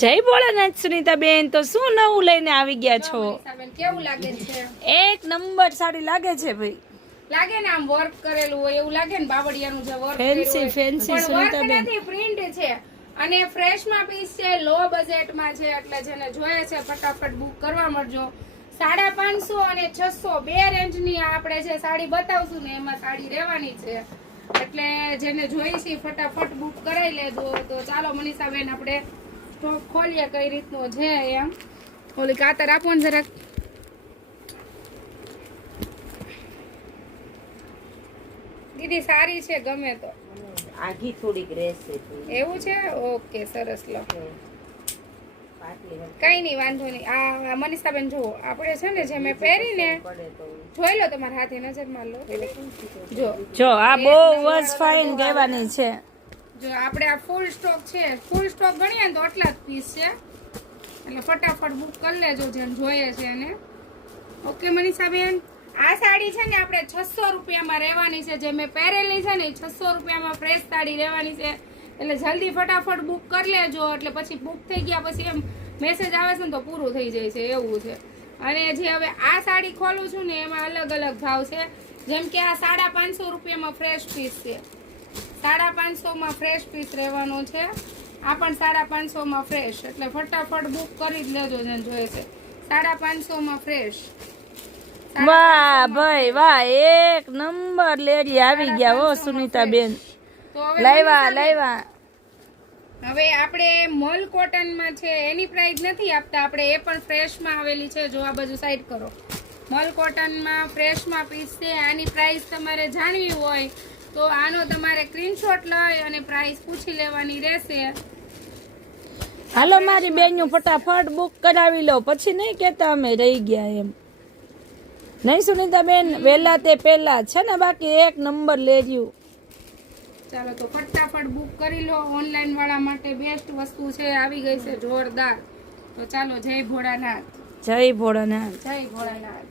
જય ભોળાનાથ સુનીતાબેન, તો શું નવું લઈને આવી ગયા છો? કેવું લાગે છે? એક નંબર સાડી લાગે છે ભાઈ. લાગે ને આમ વર્ક કરેલું હોય એવું લાગે ને, બાવળિયાનું જે વર્ક ફેન્સી ફેન્સી સુનીતાબેન. પ્રિન્ટ છે અને ફ્રેશ માં પીસ છે, લો બજેટ માં છે, એટલે જેને જોઈએ છે ફટાફટ બુક કરવા મળજો. 550 અને 600 બે રેન્જ ની આપણે જે સાડી બતાવશું ને એમાં સાડી રહેવાની છે, એટલે જેને જોઈ છે ફટાફટ બુક કરાવી લેજો. તો ચાલો મનીષાબેન આપણે સ્ટોક ખોલીએ કઈ રીતનો છે એમ. ઓલી કાતર આપો ને જરાક. દીદી સારી છે, ગમે તો આઘી થોડીક રહેશે. એવું છે? ઓકે, સરસ. લો કઈ નહીં, વાંધો નહીં. આ મનીષાબેન જુઓ, આપણે છે ને જે મેં પહેરીને જોઈ લો, તમારા હાથે નજર માર લો. જો આ બહુ જ ફાઇન કહેવાની છે. જો આપણે આ ફૂલ સ્ટોક છે, ફૂલ સ્ટોક ગણીએ ને તો આટલા જ પીસ છે, એટલે ફટાફટ બુક કરી લેજો જેને જોઈએ છે એને. ઓકે મનીષાબેન, આ સાડી છે ને આપણે 600 રૂપિયામાં રહેવાની છે. જે મેં પહેરેલી છે ને 600 રૂપિયામાં ફ્રેશ સાડી રહેવાની છે, એટલે જલ્દી ફટાફટ બુક કરી લેજો. એટલે પછી બુક થઈ ગયા પછી એમ મેસેજ આવે છે ને તો પૂરું થઈ જાય છે, એવું છે. અને જે હવે આ સાડી ખોલું છું ને એમાં અલગ અલગ ભાવ છે. જેમ કે આ 550 રૂપિયામાં ફ્રેશ પીસ છે, 550 માં ફ્રેશ પીસ રહેવાનો છે. આ પણ 550 માં ફ્રેશ, એટલે ફટાફટ બુક કરી જ લેજો જેને જોઈએ છે. 550 માં ફ્રેશ. વાહ ભાઈ વાહ, એક નંબર લેડી આવી ગયા હો સુનીતાબેન. લાવ્યા. હવે આપણે મલ કોટન માં છે, એની પ્રાઇસ નથી આપતા આપણે, એ પણ ફ્રેશ માં આવેલી છે. જો આ બાજુ સાઈડ કરો, મલ કોટન માં ફ્રેશ માં પીસ છે. આની પ્રાઇસ તમારે જાણવી હોય તો આનો તમારે સ્ક્રીનશોટ લઈ અને પ્રાઇસ પૂછી લેવાની રહેશે. હાલો મારી બેનનું ફટાફટ બુક કરાવી લો, પછી નહીં કેતા અમે રહી ગયા એમ. નહીં સુનીતાબેન, વહેલા તે પહેલા છે ને, બાકી એક નંબર લેજો. ચાલો તો ફટાફટ બુક કરી લો. ઓનલાઈન વાળા માટે બેસ્ટ વસ્તુ છે, આવી ગઈ છે જોરદાર. તો ચાલો, જય ભોળાનાથ. જય ભોળાનાથ. જય ભોળાનાથ.